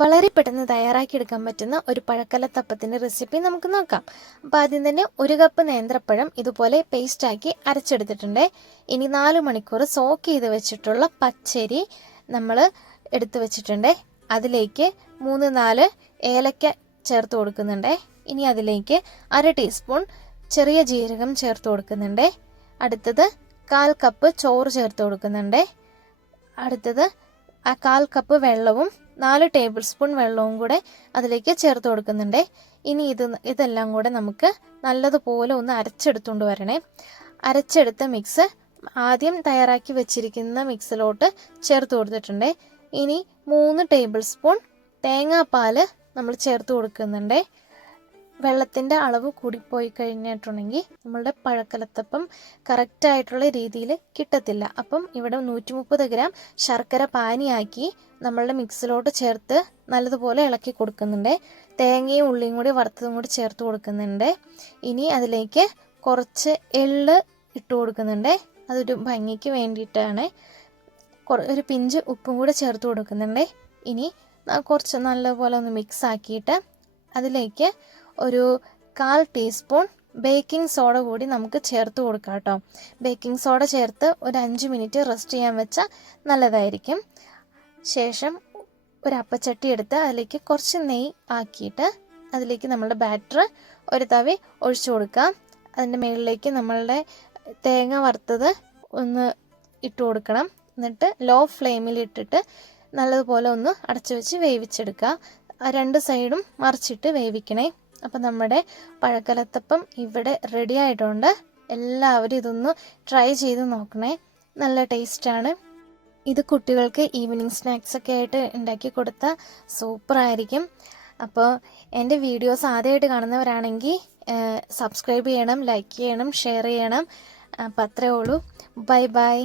വളരെ പെട്ടെന്ന് തയ്യാറാക്കിയെടുക്കാൻ പറ്റുന്ന ഒരു പഴക്കലത്തപ്പത്തിൻ്റെ റെസിപ്പി നമുക്ക് നോക്കാം. അപ്പോൾ ആദ്യം തന്നെ 1 കപ്പ് നേന്ത്രപ്പഴം ഇതുപോലെ പേസ്റ്റാക്കി അരച്ചെടുത്തിട്ടുണ്ട്. ഇനി 4 മണിക്കൂർ സോക്ക് ചെയ്ത് വെച്ചിട്ടുള്ള പച്ചരി നമ്മൾ എടുത്തു വെച്ചിട്ടുണ്ട്. അതിലേക്ക് 3-4 ഏലക്ക ചേർത്ത് കൊടുക്കുന്നുണ്ട്. ഇനി അതിലേക്ക് 1/2 ടീസ്പൂൺ ചെറിയ ജീരകം ചേർത്ത് കൊടുക്കുന്നുണ്ട്. അടുത്തത് 1/4 കപ്പ് ചോറ് ചേർത്ത് കൊടുക്കുന്നുണ്ട്. അടുത്തത് 1/4 കപ്പ് വെള്ളവും 4 ടേബിൾ സ്പൂൺ വെള്ളവും കൂടെ അതിലേക്ക് ചേർത്ത് കൊടുക്കുന്നുണ്ട്. ഇനി ഇതെല്ലാം കൂടെ നമുക്ക് നല്ലതുപോലെ ഒന്ന് അരച്ചെടുത്തുകൊണ്ട് വരണേ. അരച്ചെടുത്ത മിക്സ് ആദ്യം തയ്യാറാക്കി വെച്ചിരിക്കുന്ന മിക്സിലോട്ട് ചേർത്ത് കൊടുത്തിട്ടുണ്ട്. ഇനി 3 ടേബിൾ സ്പൂൺ തേങ്ങാപ്പാൽ നമ്മൾ ചേർത്ത് കൊടുക്കുന്നുണ്ട്. വെള്ളത്തിൻ്റെ അളവ് കൂടിപ്പോയി കഴിഞ്ഞിട്ടുണ്ടെങ്കിൽ നമ്മളുടെ പഴക്കലത്തപ്പം കറക്റ്റായിട്ടുള്ള രീതിയിൽ കിട്ടത്തില്ല. അപ്പം ഇവിടെ 130 ഗ്രാം ശർക്കര പാനിയാക്കി നമ്മളുടെ മിക്സിലോട്ട് ചേർത്ത് നല്ലതുപോലെ ഇളക്കി കൊടുക്കുന്നുണ്ട്. തേങ്ങയും ഉള്ളിയും കൂടി വറുത്തതും കൂടി ചേർത്ത് കൊടുക്കുന്നുണ്ട്. ഇനി അതിലേക്ക് കുറച്ച് എള്ള് ഇട്ട് കൊടുക്കുന്നുണ്ട്. അതൊരു ഭംഗിക്ക് വേണ്ടിയിട്ടാണ്. ഒരു പിഞ്ച് ഉപ്പും കൂടെ ചേർത്ത് കൊടുക്കുന്നുണ്ട്. ഇനി കുറച്ച് നല്ലപോലെ ഒന്ന് മിക്സ് ആക്കിയിട്ട് അതിലേക്ക് ഒരു 1/4 ടീസ്പൂൺ ബേക്കിംഗ് സോഡ കൂടി നമുക്ക് ചേർത്ത് കൊടുക്കാം കേട്ടോ. ബേക്കിംഗ് സോഡ ചേർത്ത് ഒരു 5 മിനിറ്റ് റെസ്റ്റ് ചെയ്യാൻ വെച്ചാൽ നല്ലതായിരിക്കും. ശേഷം ഒരു അപ്പച്ചട്ടി എടുത്ത് അതിലേക്ക് കുറച്ച് നെയ്യ് ആക്കിയിട്ട് അതിലേക്ക് നമ്മളുടെ ബാറ്റർ ഒരു തവി ഒഴിച്ചു കൊടുക്കാം. അതിൻ്റെ മുകളിലേക്ക് നമ്മളുടെ തേങ്ങ വറുത്തത് ഒന്ന് ഇട്ട് കൊടുക്കണം. എന്നിട്ട് ലോ ഫ്ലെയിമിൽ ഇട്ടിട്ട് നല്ലതുപോലെ ഒന്ന് അടച്ചു വെച്ച് വേവിച്ചെടുക്കുക. 2 സൈഡും മറിച്ചിട്ട് വേവിക്കണേ. അപ്പം നമ്മുടെ പഴക്കലത്തപ്പം ഇവിടെ റെഡി ആയിട്ടുണ്ട്. എല്ലാവരും ഇതൊന്ന് ട്രൈ ചെയ്ത് നോക്കണേ. നല്ല ടേസ്റ്റാണ്. ഇത് കുട്ടികൾക്ക് ഈവനിങ് സ്നാക്സൊക്കെ ആയിട്ട് ഉണ്ടാക്കി കൊടുത്താൽ സൂപ്പറായിരിക്കും. അപ്പോൾ എൻ്റെ വീഡിയോസ് ആദ്യമായിട്ട് കാണുന്നവരാണെങ്കിൽ സബ്സ്ക്രൈബ് ചെയ്യണം, ലൈക്ക് ചെയ്യണം, ഷെയർ ചെയ്യണം. അപ്പോൾ അത്രയേ ഉള്ളൂ. Bye bye.